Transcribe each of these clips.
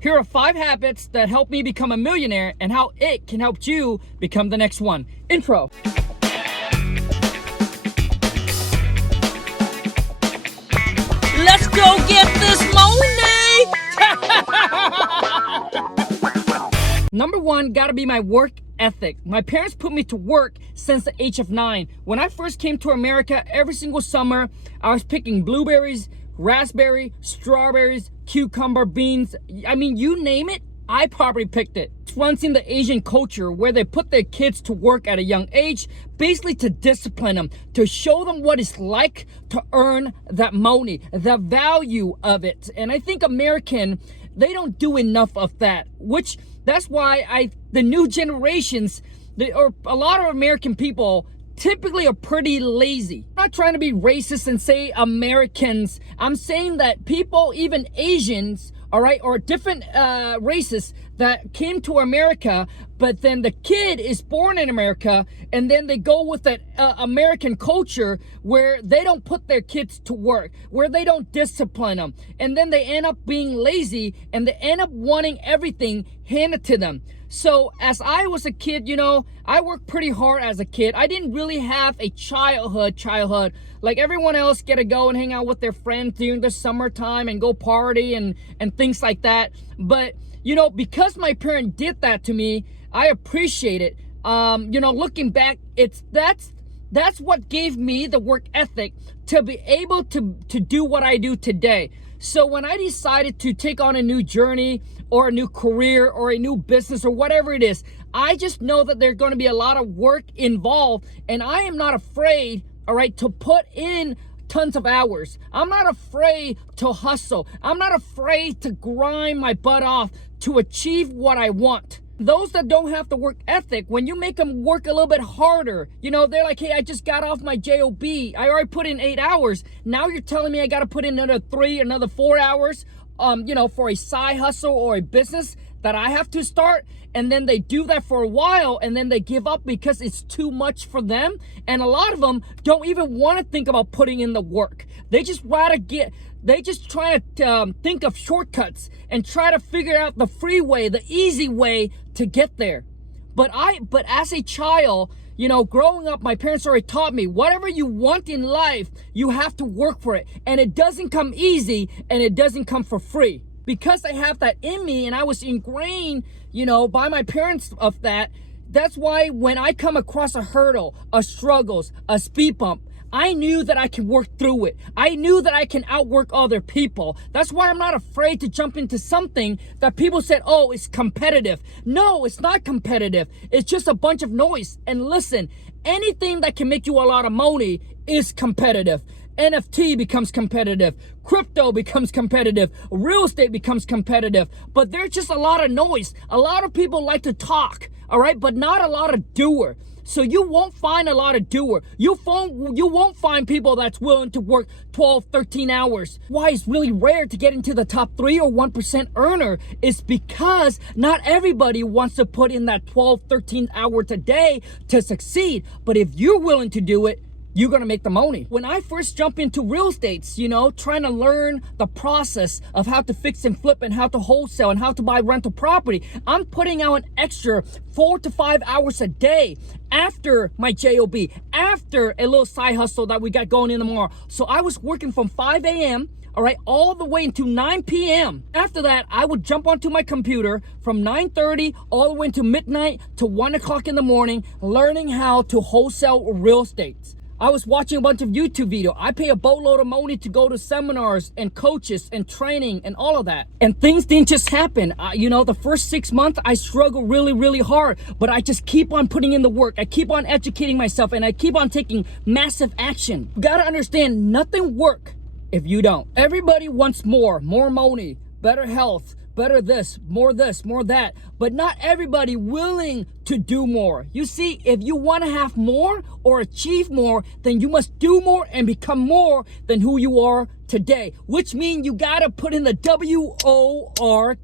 Here are 5 habits that helped me become a millionaire and how it can help you become the next one. Intro. Let's go get this money! Number 1, gotta be my work ethic. My parents put me to work since the age of 9. When I first came to America, every single summer, I was picking blueberries, raspberry, strawberries, cucumber, beans. I mean, you name it, I probably picked it. It's runs in the Asian culture where they put their kids to work at a young age, basically to discipline them, to show them what it's like to earn that money, the value of it. And I think American, they don't do enough of that, which that's why the new generations, or a lot of American people typically are pretty lazy. I'm not trying to be racist and say Americans. I'm saying that people, even Asians, all right, or different races that came to America, but then the kid is born in America, and then they go with that American culture where they don't put their kids to work, where they don't discipline them, and then they end up being lazy, and they end up wanting everything handed to them. So as I was a kid, you know, I worked pretty hard as a kid. I didn't really have a childhood. Like everyone else, get to go and hang out with their friends during the summertime and go party and things like that. But, you know, because my parent did that to me, I appreciate it. You know, looking back, that's what gave me the work ethic to be able to do what I do today. So when I decided to take on a new journey or a new career or a new business or whatever it is, I just know that there's going to be a lot of work involved, and I am not afraid, all right, to put in tons of hours. I'm not afraid to hustle. I'm not afraid to grind my butt off to achieve what I want. Those that don't have the work ethic, when you make them work a little bit harder, you know, they're like, hey, I just got off my job. I already put in 8 hours. Now you're telling me I got to put in another 3, another 4 hours, you know, for a side hustle or a business that I have to start. And then they do that for a while, and then they give up because it's too much for them. And a lot of them don't even want to think about putting in the work. They just try to think of shortcuts and try to figure out the free way, the easy way to get there. But as a child, you know, growing up, my parents already taught me, whatever you want in life, you have to work for it. And it doesn't come easy, and it doesn't come for free. Because I have that in me, and I was ingrained, you know, by my parents of that, that's why when I come across a hurdle, a struggles, a speed bump, I knew that I can work through it. I knew that I can outwork other people. That's why I'm not afraid to jump into something that people said, oh, it's competitive. No, it's not competitive. It's just a bunch of noise. And listen, anything that can make you a lot of money is competitive. NFT becomes competitive. Crypto becomes competitive. Real estate becomes competitive. But there's just a lot of noise. A lot of people like to talk, all right, but not a lot of doer. So you won't find a lot of doer. You won't find people that's willing to work 12, 13 hours. Why it's really rare to get into the top 3 or 1% earner is because not everybody wants to put in that 12, 13 hours a day to succeed. But if you're willing to do it, you're gonna make the money. When I first jumped into real estate, you know, trying to learn the process of how to fix and flip and how to wholesale and how to buy rental property, I'm putting out an extra 4 to 5 hours a day after my job, after a little side hustle that we got going in tomorrow. So I was working from 5 a.m. all right, all the way into 9 p.m. After that, I would jump onto my computer from 9:30 all the way into midnight to 1 o'clock in the morning, learning how to wholesale real estate. I was watching a bunch of YouTube videos. I pay a boatload of money to go to seminars and coaches and training and all of that. And things didn't just happen. You know, the first 6 months, I struggled really, really hard. But I just keep on putting in the work. I keep on educating myself, and I keep on taking massive action. You gotta understand, nothing works if you don't. Everybody wants more money, better health, better this, more that, but not everybody willing to do more. You see, if you want to have more or achieve more, then you must do more and become more than who you are today, which means you got to put in the WORK.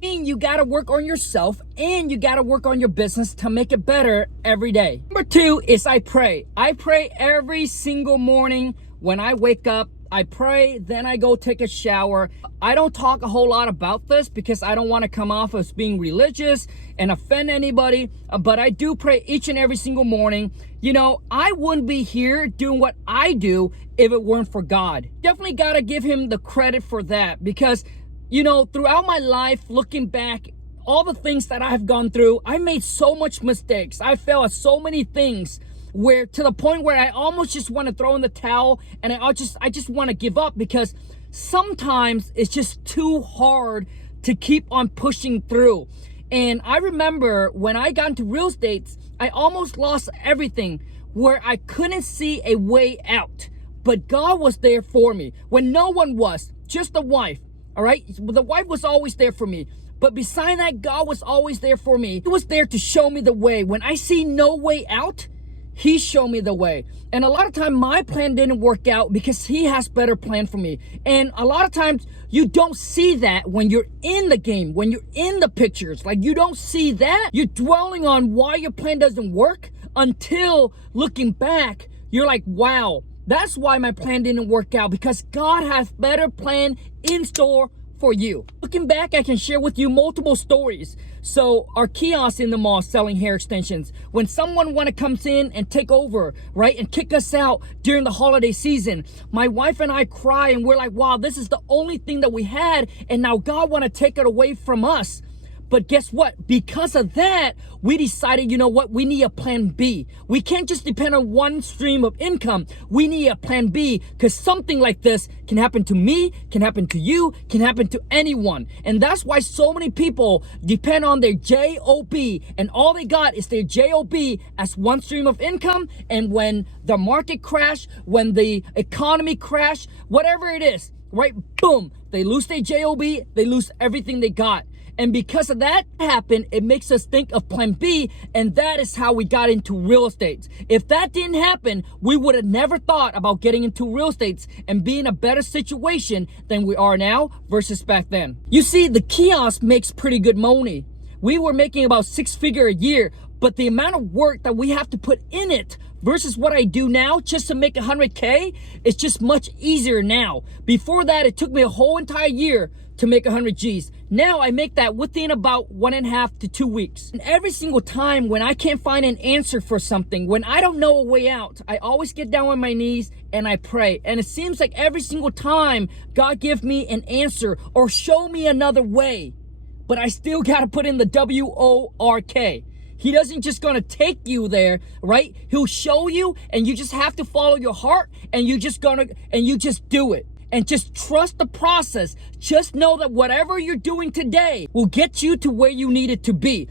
You got to work on yourself, and you got to work on your business to make it better every day. Number 2 is I pray. I pray every single morning when I wake up. I pray, then I go take a shower. I don't talk a whole lot about this because I don't want to come off as being religious and offend anybody, but I do pray each and every single morning. You know, I wouldn't be here doing what I do if it weren't for God. Definitely got to give him the credit for that because, you know, throughout my life, looking back, all the things that I have gone through, I made so much mistakes. I failed at so many things where to the point where I almost just want to throw in the towel and I just want to give up because sometimes it's just too hard to keep on pushing through. And I remember when I got into real estate, I almost lost everything where I couldn't see a way out. But God was there for me when no one was, just the wife, all right? The wife was always there for me. But beside that, God was always there for me. He was there to show me the way. When I see no way out, he showed me the way. And a lot of times my plan didn't work out because he has better plan for me. And a lot of times you don't see that when you're in the game, when you're in the pictures. Like you don't see that. You're dwelling on why your plan doesn't work until looking back, you're like, wow, that's why my plan didn't work out because God has better plan in store for you. Looking back, I can share with you multiple stories. So our kiosk in the mall selling hair extensions. When someone comes in and take over, right, and kick us out during the holiday season, my wife and I cry and we're like, wow, this is the only thing that we had and now God want to take it away from us. But guess what? Because of that, we decided, you know what? We need a plan B. We can't just depend on one stream of income. We need a plan B because something like this can happen to me, can happen to you, can happen to anyone. And that's why so many people depend on their job and all they got is their job as one stream of income. And when the market crash, when the economy crash, whatever it is, right? Boom, they lose their job, they lose everything they got. And because of that happened, it makes us think of plan B, and that is how we got into real estate. If that didn't happen, we would have never thought about getting into real estate and being in a better situation than we are now versus back then. You see, the kiosk makes pretty good money. We were making about 6 figures a year, but the amount of work that we have to put in it versus what I do now just to make 100K, it's just much easier now. Before that, it took me a whole entire year to make 100 G's. Now I make that within about 1.5 to 2 weeks. And every single time when I can't find an answer for something, when I don't know a way out, I always get down on my knees and I pray. And it seems like every single time God gives me an answer or show me another way, but I still gotta put in the WORK. He doesn't just gonna take you there, right? He'll show you and you just have to follow your heart and you just do it. And just trust the process. Just know that whatever you're doing today will get you to where you need it to be.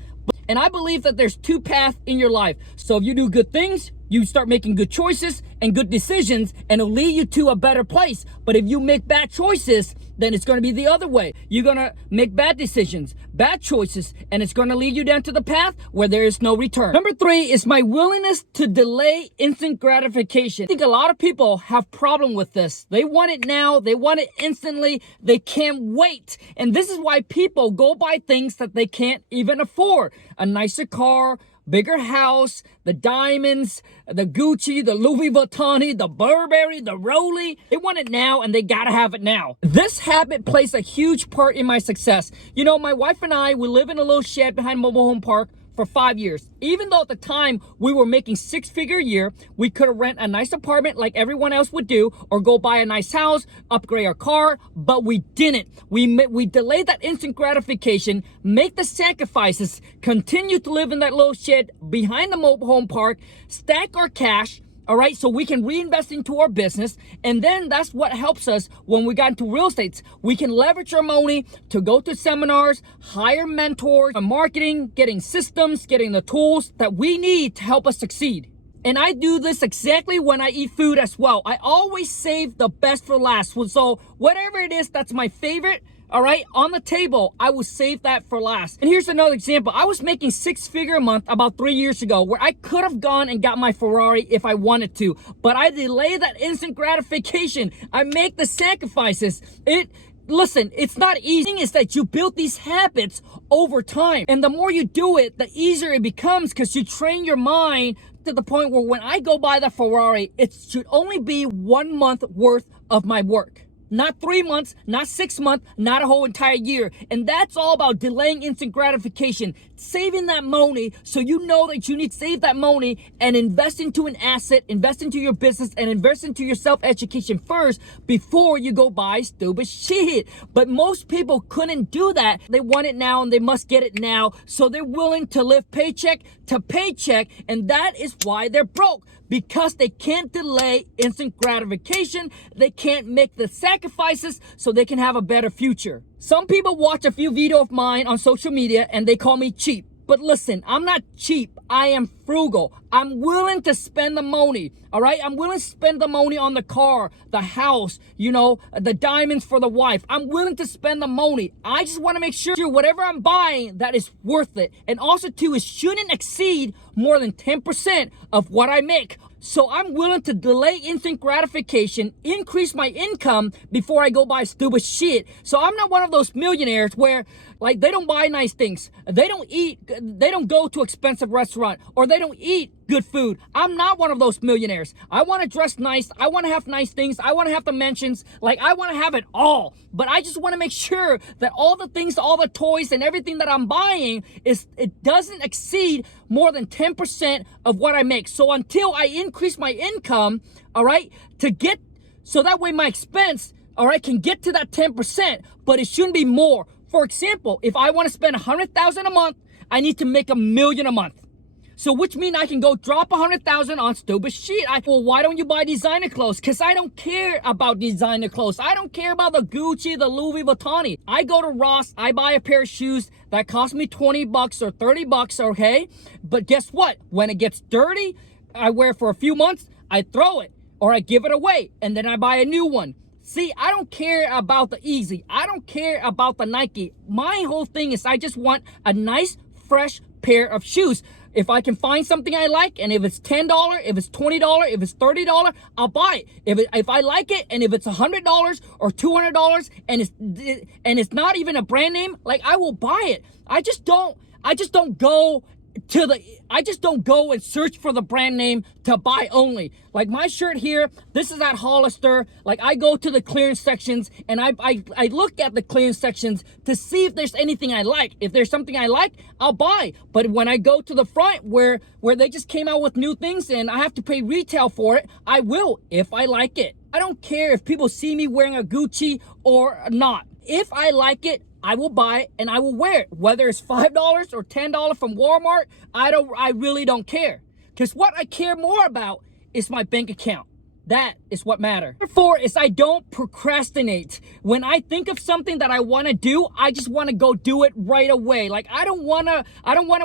And I believe that there's 2 paths in your life. So if you do good things, you start making good choices and good decisions, and it'll lead you to a better place. But if you make bad choices, then it's going to be the other way. You're going to make bad decisions, bad choices, and it's going to lead you down to the path where there is no return. Number 3 is my willingness to delay instant gratification. I think a lot of people have problem with this. They want it now. They want it instantly. They can't wait. And this is why people go buy things that they can't even afford. A nicer car, bigger house, the diamonds, the Gucci, the Louis Vuitton, the Burberry, the Rolly. They want it now and they gotta have it now. This habit plays a huge part in my success. You know, my wife and I, we live in a little shed behind mobile home park for 5 years. Even though at the time we were making 6 figure a year, we could have rent a nice apartment like everyone else would do, or go buy a nice house, upgrade our car, but we didn't. We delayed that instant gratification, make the sacrifices, continue to live in that little shed behind the mobile home park, stack our cash, all right, so we can reinvest into our business. And then that's what helps us when we got into real estate. We can leverage our money to go to seminars, hire mentors, marketing, getting systems, getting the tools that we need to help us succeed. And I do this exactly when I eat food as well. I always save the best for last. So whatever it is that's my favorite, all right, on the table, I will save that for last. And here's another example. I was making 6 figure a month about 3 years ago, where I could have gone and got my Ferrari if I wanted to, but I delay that instant gratification. I make the sacrifices. Listen, it's not easy. The thing is that you build these habits over time. And the more you do it, the easier it becomes, because you train your mind to the point where when I go buy the Ferrari, it should only be 1 month worth of my work. Not 3 months, not 6 months, not a whole entire year. And that's all about delaying instant gratification. Saving that money so you know that you need to save that money and invest into an asset, invest into your business, and invest into your self-education first before you go buy stupid shit. But most people couldn't do that. They want it now and they must get it now. So they're willing to live paycheck to paycheck, and that is why they're broke. Because they can't delay instant gratification, they can't make the sacrifices so they can have a better future. Some people watch a few videos of mine on social media and they call me cheap. But listen, I'm not cheap. I am frugal. I'm willing to spend the money, all right? I'm willing to spend the money on the car, the house, you know, the diamonds for the wife. I'm willing to spend the money. I just want to make sure whatever I'm buying, that is worth it. And also too, it shouldn't exceed more than 10% of what I make. So I'm willing to delay instant gratification, increase my income before I go buy stupid shit. So I'm not one of those millionaires where like they don't buy nice things. They don't go to expensive restaurant, or they don't eat good food. I'm not one of those millionaires. I want to dress nice. I want to have nice things. I want to have the mansions. Like I want to have it all. But I just want to make sure that all the things, all the toys and everything that I'm buying it doesn't exceed more than 10% of what I make. So until I increase my income, all right, so that way my expense, all right, can get to that 10%, but it shouldn't be more. For example, if I want to spend $100,000 a month, I need to make $1 million a month. So which means I can go drop $100,000 on stupid shit. Well, why don't you buy designer clothes? Because I don't care about designer clothes. I don't care about the Gucci, the Louis Vuitton. I go to Ross, I buy a pair of shoes that cost me 20 bucks or 30 bucks, okay? But guess what? When it gets dirty, I wear it for a few months, I throw it or I give it away and then I buy a new one. See, I don't care about the Easy. I don't care about the Nike. My whole thing is I just want a nice, fresh pair of shoes. If I can find something I like, and if it's $10, if it's $20, if it's $30, I'll buy it. If I like it, and if it's $100 or $200, and it's not even a brand name, like I will buy it. I just don't go and search for the brand name to buy only. Like my shirt here, this is at Hollister. Like I go to the clearance sections and I look at the clearance sections to see if there's anything I like. If there's something I like, I'll buy. But when I go to the front where they just came out with new things and I have to pay retail for it, I will if I like it. I don't care if people see me wearing a Gucci or not. If I like it, I will buy it and I will wear it. Whether it's $5 or $10 from Walmart, I really don't care. Because what I care more about is my bank account. That is what matters. Number 4 is I don't procrastinate. When I think of something that I want to do, I just want to go do it right away. Like I don't want to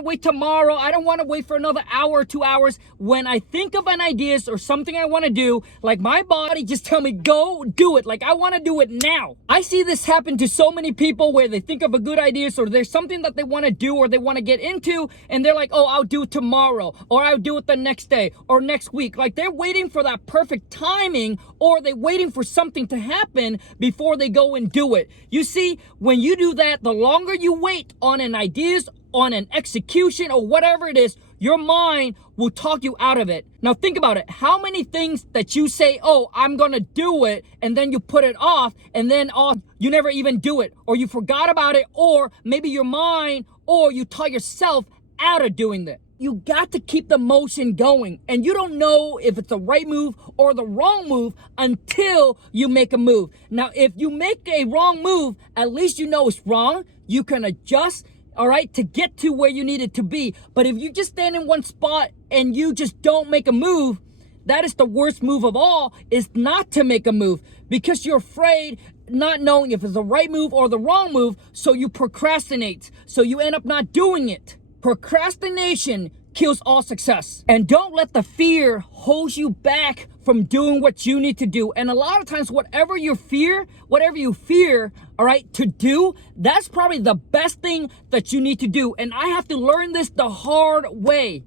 wait tomorrow. I don't want to wait for another hour or 2 hours. When I think of an idea or something I want to do, like my body just tell me go do it. Like I want to do it now. I see this happen to so many people where they think of a good idea or there's something that they want to do or they want to get into and they're like, "Oh, I'll do it tomorrow," or "I'll do it the next day or next week." Like they're waiting for that perfect timing, or they're waiting for something to happen before they go and do it. You see, when you do that, the longer you wait on an idea, on an execution or whatever it is, your mind will talk you out of it. Now think about it. How many things that you say, "Oh, I'm gonna do it," and then you put it off, and then you never even do it, or you forgot about it, or maybe your mind, or you talk yourself out of doing that. You got to keep the motion going, and you don't know if it's the right move or the wrong move until you make a move. Now, if you make a wrong move, at least you know it's wrong. You can adjust, all right, to get to where you need it to be. But if you just stand in one spot and you just don't make a move, that is the worst move of all, is not to make a move, because you're afraid, not knowing if it's the right move or the wrong move, so you procrastinate. So you end up not doing it. Procrastination kills all success. And don't let the fear hold you back from doing what you need to do. And a lot of times, whatever you fear, all right, to do, that's probably the best thing that you need to do. And I have to learn this the hard way.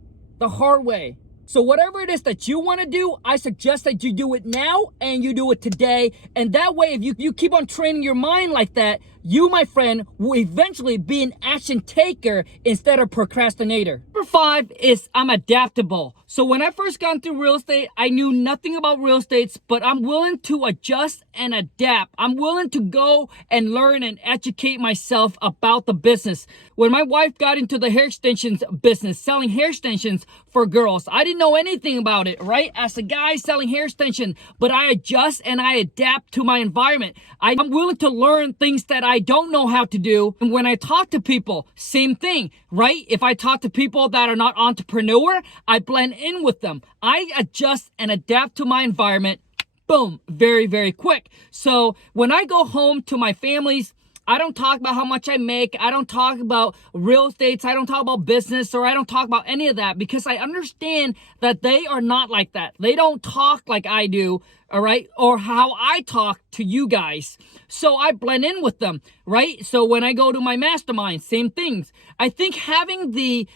So whatever it is that you want to do, I suggest that you do it now and you do it today. And that way, if you keep on training your mind like that, you, my friend, will eventually be an action taker instead of procrastinator. Number 5 is I'm adaptable. So when I first got into real estate, I knew nothing about real estate, but I'm willing to adjust and adapt. I'm willing to go and learn and educate myself about the business. When my wife got into the hair extensions business, selling hair extensions for girls, I didn't know anything about it, right? As a guy selling hair extension, but I adjust and I adapt to my environment. I'm willing to learn things that I don't know how to do. And when I talk to people, same thing, right? If I talk to people that are not entrepreneur, I blend in with them. I adjust and adapt to my environment. Boom, very, very quick. So when I go home to my families, I don't talk about how much I make. I don't talk about real estate. I don't talk about business, or I don't talk about any of that, because I understand that they are not like that. They don't talk like I do, all right? Or how I talk to you guys. So I blend in with them, right? So when I go to my mastermind, same things. I think having the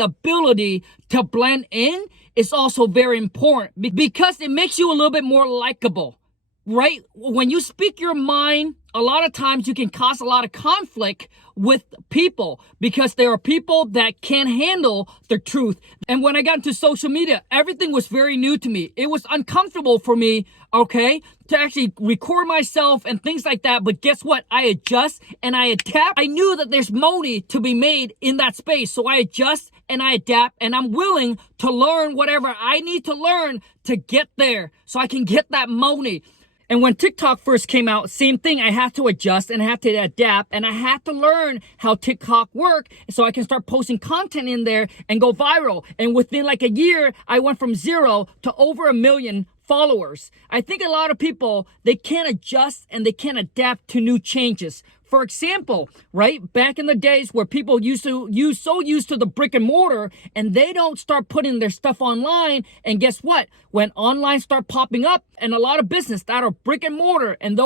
ability to blend in is also very important, because it makes you a little bit more likable, right? When you speak your mind, a lot of times you can cause a lot of conflict with people, because there are people that can't handle the truth. And when I got into social media, everything was very new to me. It was uncomfortable for me, okay, to actually record myself and things like that. But guess what? I adjust and I adapt. I knew that there's money to be made in that space. So I adjust and I adapt, and I'm willing to learn whatever I need to learn to get there so I can get that money. And when TikTok first came out, same thing. I had to adjust and I had to adapt, and I had to learn how TikTok worked so I can start posting content in there and go viral. And within like a year, I went from 0 to over 1 million followers. I think a lot of people, they can't adjust and they can't adapt to new changes. For example, right, back in the days where people used to used to the brick and mortar, and they don't start putting their stuff online, and guess what? When online start popping up, and a lot of business that are brick and mortar and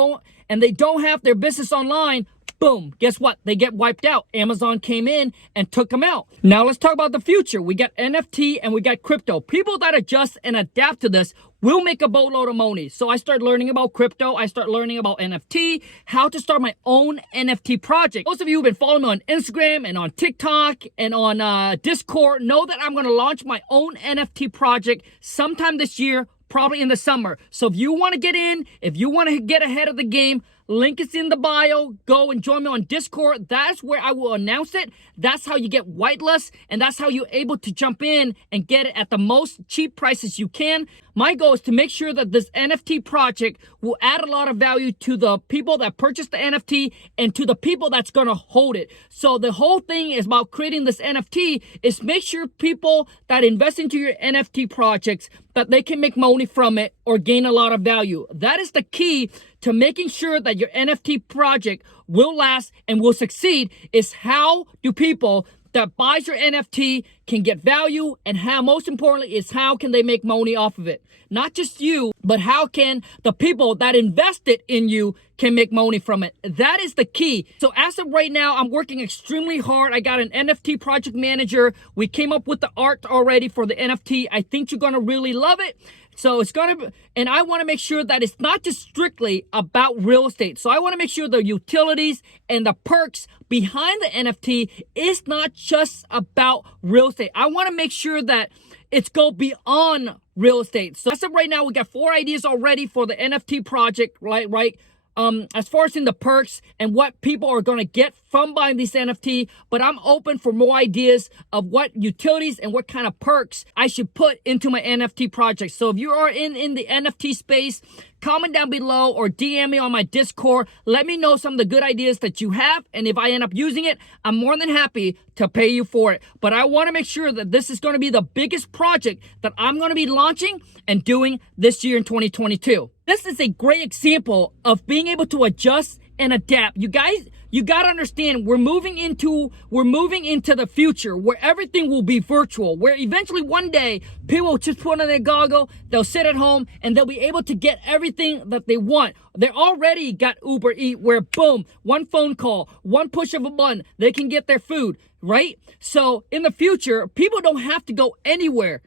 they don't have their business online, boom, guess what? They get wiped out. Amazon came in and took them out. Now let's talk about the future. We got NFT and we got crypto. People that adjust and adapt to this will make a boatload of money. So I started learning about crypto. I started learning about NFT, how to start my own NFT project. Most of you who've been following me on Instagram and on TikTok and on Discord know that I'm going to launch my own NFT project sometime this year, probably in the summer. So if you want to get in, if you want to get ahead of the game, link is in the bio. Go and join me on Discord. That's where I will announce it. That's how you get whitelist, and that's how you're able to jump in and get it at the most cheap prices you can. My goal is to make sure that this NFT project will add a lot of value to the people that purchase the NFT and to the people that's going to hold it. So the whole thing is about creating this NFT is make sure people that invest into your NFT projects, that they can make money from it or gain a lot of value. That is the key to making sure that your NFT project will last and will succeed, is how do people that buys your NFT can get value, and how, most importantly, is how can they make money off of it. Not just you, but how can the people that invested in you can make money from it. That is the key. So as of right now, I'm working extremely hard. I got an NFT project manager. We came up with the art already for the NFT. I think you're gonna really love it. So it's gonna be, and I wanna make sure that it's not just strictly about real estate. So I wanna make sure the utilities and the perks behind the NFT is not just about real estate. I wanna make sure that it's go beyond real estate. So as of right now, we got 4 ideas already for the NFT project, right? As far as in the perks and what people are going to get from buying these NFT, but I'm open for more ideas of what utilities and what kind of perks I should put into my NFT project. So if you are in the NFT space, comment down below or DM me on my Discord. Let me know some of the good ideas that you have, and if I end up using it, I'm more than happy to pay you for it. But I want to make sure that this is going to be the biggest project that I'm going to be launching and doing this year in 2022. This is a great example of being able to adjust and adapt. You guys, you got to understand, we're moving into the future where everything will be virtual, where eventually one day people will just put on their goggle, they'll sit at home, and they'll be able to get everything that they want. They already got Uber Eats, where boom, one phone call, one push of a button, they can get their food, right? So in the future, people don't have to go anywhere.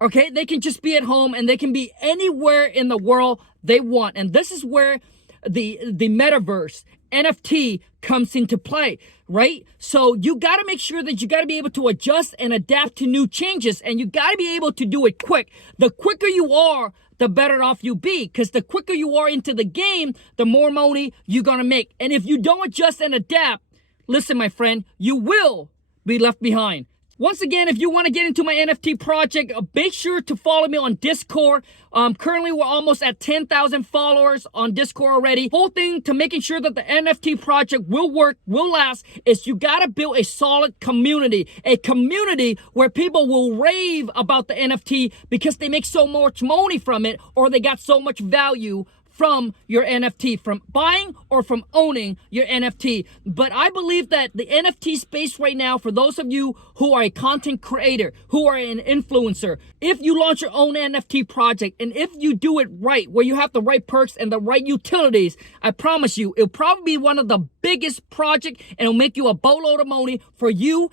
Okay, they can just be at home and they can be anywhere in the world they want. And this is where the metaverse, NFT comes into play, right? So you got to make sure that you got to be able to adjust and adapt to new changes, and you got to be able to do it quick. The quicker you are, the better off you be, because the quicker you are into the game, the more money you're going to make. And if you don't adjust and adapt, listen, my friend, you will be left behind. Once again, if you want to get into my NFT project, make sure to follow me on Discord. Currently, we're almost at 10,000 followers on Discord already. Whole thing to making sure that the NFT project will work, will last, is you got to build a solid community. A community where people will rave about the NFT because they make so much money from it, or they got so much value from your NFT, from buying or from owning your NFT. But I believe that the NFT space right now, for those of you who are a content creator, who are an influencer, if you launch your own NFT project, and if you do it right, where you have the right perks and the right utilities, I promise you, it'll probably be one of the biggest projects, and it'll make you a boatload of money for you.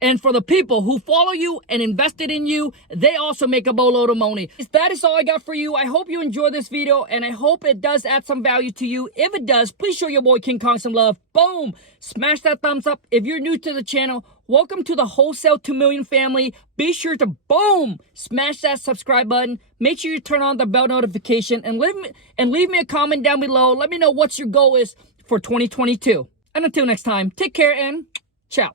And for the people who follow you and invested in you, they also make a boatload of money. That is all I got for you. I hope you enjoyed this video, and I hope it does add some value to you. If it does, please show your boy King Khang some love. Boom! Smash that thumbs up. If you're new to the channel, welcome to the Wholesale 2 Million family. Be sure to, boom, smash that subscribe button. Make sure you turn on the bell notification, and leave me a comment down below. Let me know what your goal is for 2022. And until next time, take care and ciao.